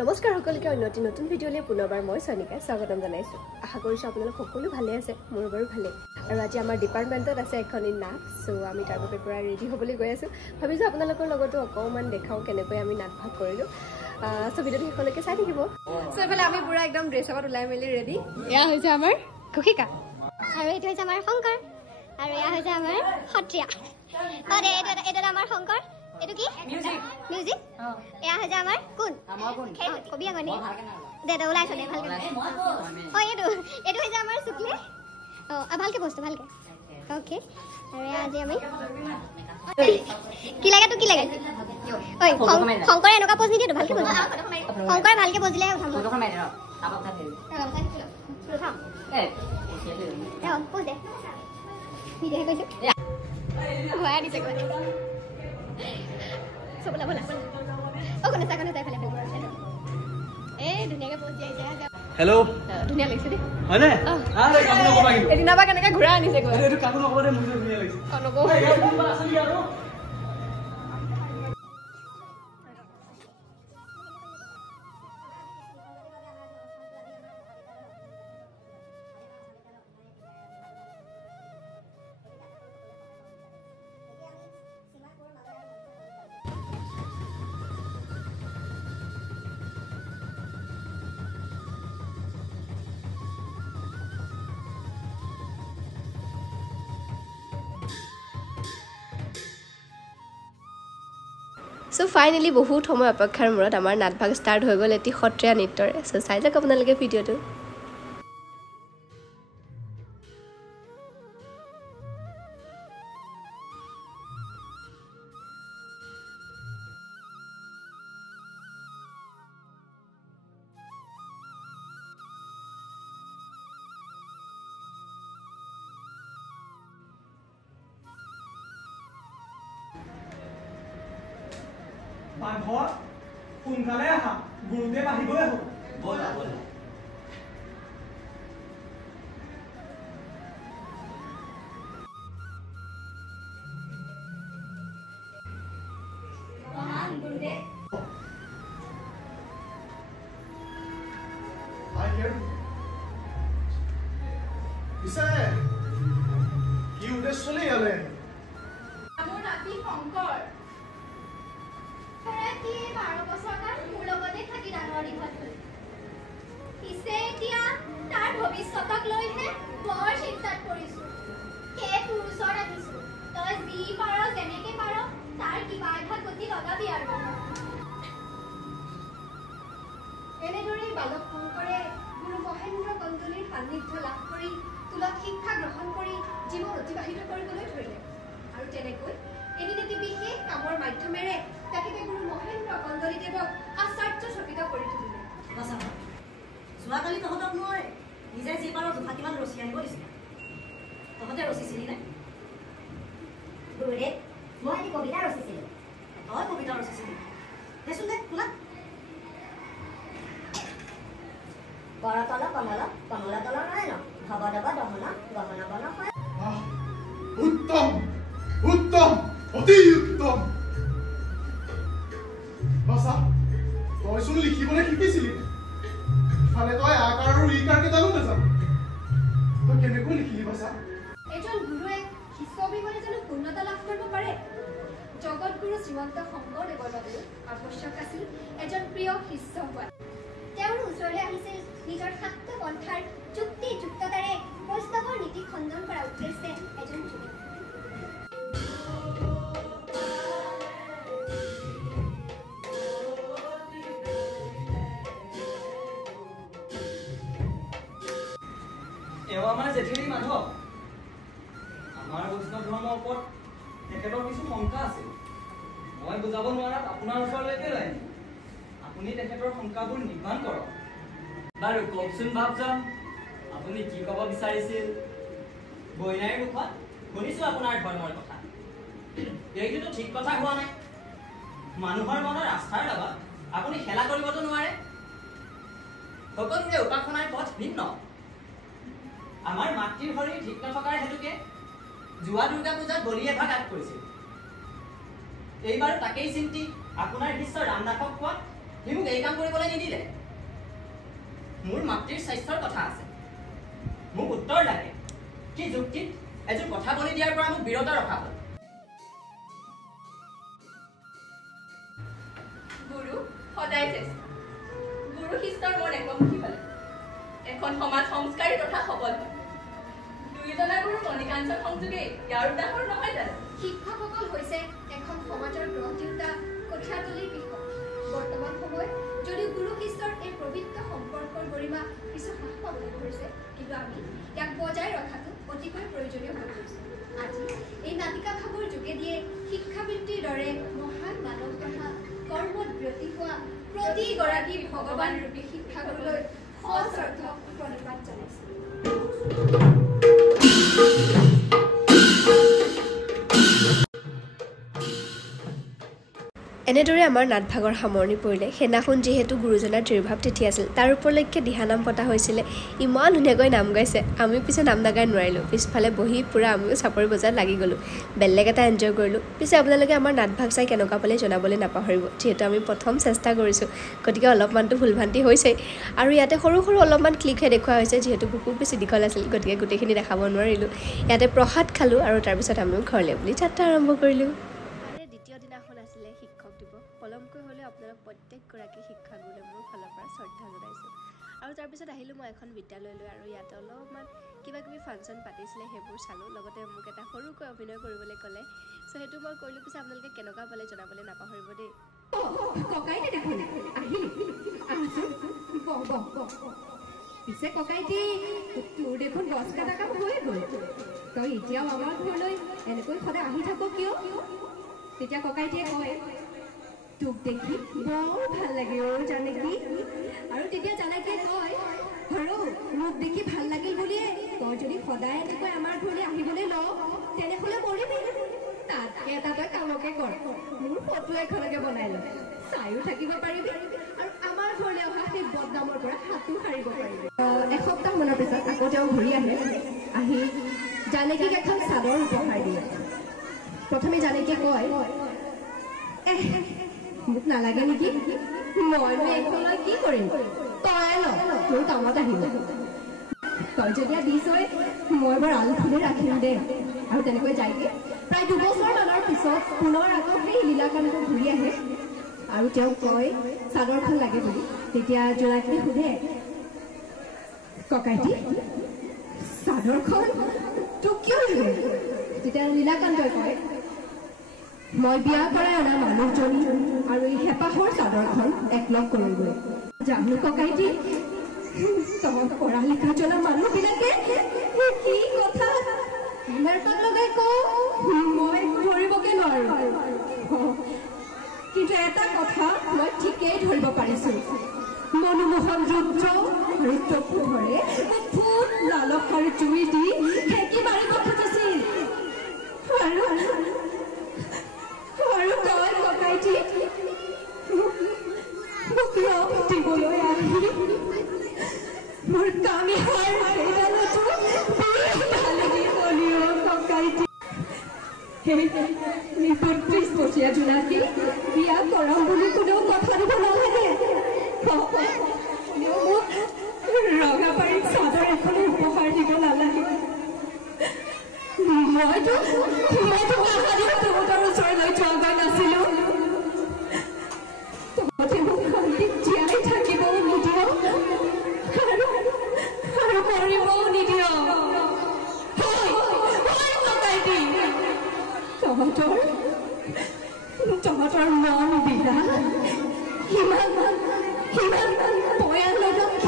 নমস্কাৰ সকলোকে অন্যটি নতুন ভিডিঅ'লৈ পুনৰবাৰ মই সনিকা স্বাগতম জনাইছোঁ। আশা কৰিছোঁ আপোনালোক সকলো ভালে আছে, মোৰ বাৰু ভালে। আৰু আজি আমাৰ ডিপাৰ্টমেণ্টত আছে এখন নাট, চ' আমি তাৰ বাবে পূৰা ৰেডি হ'বলৈ গৈ আছোঁ। ভাবিছোঁ আপোনালোকৰ লগতো অকণমান দেখাওঁ কেনেকৈ আমি নাট ভাগ কৰিলোঁ। চ' ভিডিঅ'টো শেষলৈকে চাই থাকিব। চ' এইফালে আমি পূৰা একদম ড্ৰেছ আপত ওলাই মেলি ৰেডি। এয়া হৈছে আমাৰ কুশিকা আৰু এইটো হৈছে আমাৰ শংকৰ আৰু এয়া হৈছে আমাৰ সত্ৰীয়া। এইটো আমাৰ শংকৰ, এইটো কি মিউজিক। এয়া হৈছে আমাৰ কোন কবি আগনি দে ওলাইছ দে ভালকে। এইটো হৈছে আমাৰ শুক্লে। ভালকে বস্তু ভালকে অ'কে। আৰু এয়া আজি আমি কি লাগে তোক কি লাগে? ঐ শংকৰে এনেকুৱা পজ নিদিয়ে, ভালকে বজ। শংকৰে ভালকে বজিলেহে উঠাম। পজ দে নিজেহে কৈছো ভৰাই দিছে বলা বলা বলা। কোনে চাই ফেলে এই ধুনীয়াকে পজ দিয়ে যায়। হেল্ল' ধুনীয়া লাগিছে দেই হয়নে? এদিনা বা কেনেকে ঘূৰাই আনিছে গৈ এইটো কাকো নকব দে, মোৰ ধুনীয়া লাগিছে নকব। চ' ফাইনেলি বহুত সময় অপেক্ষাৰ মূৰত আমাৰ নাট ভাগ ষ্টাৰ্ট হৈ গ'ল এটি সত্ৰীয়া নৃত্যৰে। চ' চাই যাওক আপোনালোকে ভিডিঅ'টো। মানুহৰ সোনকালে আহা, গুৰুদেৱ আহিবই হ'ব। ব'লা ব'লা। পিছে কি উদ্দেশ্যলৈ ইয়ালে? মোৰ নাতি শংকৰ 12 বছৰমান মোৰ লগতে থাকি ডাঙৰ দীঘল হ'ল। পিছে এতিয়া তাৰ ভৱিষ্যতক লৈহে বৰ চিন্তাত পৰিছোঁ। সেয়ে তোৰ ওচৰত আহিছোঁ, তই যি পাৰ যেনেকে পাৰ তাৰ কিবা এটা গতি লগাবি আৰু। এনেদৰেই বালক শংকৰে গুৰু মহেন্দ্ৰ কন্দলীৰ সান্নিধ্য লাভ কৰি তুলত শিক্ষা গ্ৰহণ কৰি জীৱন অতিবাহিত কৰিবলৈ ধৰিলে। আৰু তেনেকৈ এদিন এটি বিশেষ কামৰ মাধ্যমেৰে তেখেতে গুৰু মহেন্দ্ৰ কন্দলীদেৱক আশ্চৰ্যচকিত কৰি তুলিলে। যোৱাকালি তহঁতক মই নিজে যি পাৰোঁ দুফাঁকিমান ৰচি আনিব দিছিলোঁ, তহঁতে ৰচিছিলি নে? গুৰুদেৱ, মই এটি কবিতা ৰচিছিলোঁ। তই কবিতা ৰচিছিলি? দেচোন দে শুনা। কৰতল কমল কমল তল নয়ন ভৱ দব দহন গহন বন হয়। উত্তম উত্তম অতি উত্তম। বাছা, তইচোন লিখিবলৈ শিকিছিলি, ইফালে তই আকাৰ আৰু ইকাৰ কেইটালো নাজানো, তই কেনেকৈ লিখিলি বাছা? এজন গুৰুৱে শিষ্য অবিহনে জানো পূৰ্ণতা লাভ কৰিব পাৰে? জগতগুৰু শ্ৰীমন্ত শংকৰদেৱৰ বাবেও আৱশ্যক আছিল এজন প্ৰিয় শিষ্য হোৱা। তেওঁৰ ওচৰলৈ আহিছিল নিজৰ শাক্ত পন্থাৰ যুক্তি যুক্ততাৰে বৈষ্ণৱৰ নীতি খণ্ডন কৰা উদ্দেশ্যে এজন যুৱক। এওঁ আমাৰ জেঠেৰী মানুহ। আমাৰ বৈষ্ণৱ ধৰ্মৰ ওপৰত তেখেতৰ কিছু শংকা আছিল। মই বুজাব নোৱাৰাত আপোনাৰ ওচৰলৈকে লৈ আনিম। আপুনি তেখেতৰ শংকাবোৰ নিৰ্মাণ কৰক। বাৰু কওকচোন বাপজন, আপুনি কি ক'ব বিচাৰিছিল? বৈনাৰীৰ মুখত শুনিছোঁ আপোনাৰ ধৰ্মৰ কথা। এইটোতো ঠিক কথা হোৱা নাই। মানুহৰ মনৰ আস্থাৰ লগত আপুনি খেলা কৰিবতো নোৱাৰে। সকলোৰে উপাসনাৰ পথ ভিন্ন। আমাৰ মাতৃৰ শৰীৰ ঠিক নথকাৰ হেতুকে যোৱা দুৰ্গা পূজাত বলি এভাগ আগ কৰিছিল। এইবাৰ তাকেই চিন্তি আপোনাৰ শিষ্য ৰামদাসক কোৱা সি মোক এই কাম কৰিবলৈ নিদিলে মোৰ মাতৃৰ স্বাস্থ্যৰ কথা আছে মোক উত্তৰ লাগে কি যুক্তিত এযোৰ কথা বলি দিয়াৰ পৰা মোক বিৰত ৰখা হ'ল গুৰু সদায় চেষ্টা গুৰু শিষ্যৰ মন একমুখী হ'লে এখন সমাজ সংস্কাৰী তথা সবল হয় দুয়োজনা গুৰু মণিকাঞ্চন সংযোগে ইয়াৰ উদাহৰণ নহয় জানো শিক্ষকসকল হৈছে এখন সমাজৰ গ্ৰহ তিৰোতা কঠিয়াতলীৰ বিষয় বৰ্তমান সময়ত যদিও গুৰু শিষ্যৰ এই পবিত্ৰ সম্পৰ্কৰ গৰিমা কিছু হ্ৰাস পাবলৈ ধৰিছে কিন্তু আমি ইয়াক বজাই ৰখাটো অতিকৈ প্ৰয়োজনীয় হৈ পৰিছে আজি এই নাটিকা ভাৱৰ যোগেদিয়ে শিক্ষাবৃত্তিৰ দৰে মহান মানৱ তথা কৰ্মত ব্ৰতী হোৱা প্ৰতিগৰাকী ভগৱান ৰূপী শিক্ষাগুৰুলৈ সশ্ৰদ্ধ প্ৰণিপাত জনাইছোঁ এনেদৰে আমাৰ নাটভাগৰ সামৰণি পৰিলে সেইদিনাখন যিহেতু গুৰুজনাৰ তিৰুভাৱ তিথি আছিল তাৰ উপলক্ষে দিহানাম পতা হৈছিলে ইমান ধুনীয়াকৈ নাম গাইছে আমি পিছে নাম নাগাই নোৱাৰিলোঁ পিছফালে বহি পূৰা আমিও চাপৰি বজাত লাগি গ'লোঁ বেলেগ এটা এনজয় কৰিলোঁ পিছে আপোনালোকে আমাৰ নাটভাগ চাই কেনেকুৱা পালে জনাবলৈ নাপাহৰিব যিহেতু আমি প্ৰথম চেষ্টা কৰিছোঁ গতিকে অলপমানটো ভুলভ্ৰান্তি হৈছেই আৰু ইয়াতে সৰু সৰু অলপমান ক্লিকহে দেখুওৱা হৈছে যিহেতু বহুত বেছি দীঘল আছিল গতিকে গোটেইখিনি দেখাব নোৱাৰিলোঁ ইয়াতে প্ৰসাদ খালোঁ আৰু তাৰপিছত আমিও ঘৰলৈ বুলি যাত্ৰা আৰম্ভ কৰিলোঁ দ্বিতীয় দিনাখন আছিলে শিক্ষক দিৱস পলমকৈ হ'লেও আপোনালোক প্ৰত্যেকগৰাকী শিক্ষাগুৰুলৈ মোৰ ফালৰ পৰা শ্ৰদ্ধা জনাইছোঁ আৰু তাৰপিছত আহিলোঁ মই এখন বিদ্যালয়লৈ আৰু ইয়াতে অলপমান কিবা কিবি ফাংচন পাতিছিলে সেইবোৰ চালোঁ লগতে মোক এটা সৰুকৈ অভিনয় কৰিবলৈ ক'লে চ' সেইটো মই কৰিলোঁ পিছে আপোনালোকে কেনেকুৱা পালে জনাবলৈ নাপাহৰিব দেই পিছে ককাইটি তোৰ দেখোন গছ কাটা কাম হৈয়ে গ'ল তই এতিয়াও আমাৰ ঘৰলৈ এনেকৈ সদায় আহি থাক কিয় তেতিয়া ককাইটিয়ে কয় তোক দেখি বৰ ভাল লাগে জানকী আৰু তেতিয়া জানকীয়ে কয় হৰো মোক দেখি ভাল লাগিল বুলিয়ে তই যদি সদায় এনেকৈ আমাৰ ঘৰলৈ আহিবলৈ ল তেনেহ'লে মৰিবি তাতকৈ এটা তই কামকে কৰ মোৰ ফটো এখনকে বনাই ল চায়ো থাকিব পাৰিবি আৰু আমাৰ ঘৰলৈ অহা সেই বদনামৰ পৰা হাতো সাৰিব পাৰিবি এসপ্তাহমানৰ পিছত আকৌ তেওঁ ঘূৰি আহি জানকীক এখন চাদৰ উপহাৰ দিয়ে প্ৰথমে জানকীয়ে কয় মোক নালাগে নেকি মইনো এইখনলৈ কি কৰিম তই ল তোৰ কামত আহিব তই যেতিয়া দিছই মই বৰ আলফুলি ৰাখিম দে আৰু তেনেকৈ যায়গৈ প্ৰায় 2 বছৰমানৰ পিছত পুনৰ আকৌ সেই লীলাকান্ত ঘূৰি আহে আৰু তেওঁ কয় চাদৰখন লাগে বুলি তেতিয়া জোনাকীয়ে সোধে ককাইটি চাদৰখন তোক কিয় লাগে তেতিয়া লীলাকান্তই কয় মই বিয়া কৰাই অনা মানুহজনী আৰু এই হেঁপাহৰ চাদৰখন একলগ কৰিবলৈ জানো ককাইটি তহঁত পঢ়া লিখা জনা মানুহবিলাকে কি কথা মেৰপাত লগাই কওঁ মই ধৰিবকে নোৱাৰো কিন্তু এটা কথা মই ঠিকেই ধৰিব পাৰিছোঁ মনোমোহন ৰুদ্ৰ পোহৰে ফুট লালসাৰ জুই দি সেকি মাৰিব খুজিছিল আৰু তই ককাইটি মোক ৰং দিবলৈ আহি মোৰ কামি হাৰ সেইডালতো ঢালি গলি ককাইটি সেই 32 বছৰীয়া জোনাকী বিয়া কৰাম বুলি কোনেও কথা দিব নালাগে মোক ৰঙাবাৰীত চাদৰ এখন উপহাৰ দিব নালাগে মইতো তহঁতৰ ওচৰলৈ যোৱাগৈ নাছিলোঁ তহঁতে মোক শান্তিত জীয়াই থাকিবও নিদিয় আৰু মৰিবও নিদিয় তহঁতৰ মন বিৰা সিমান বয়ান লগত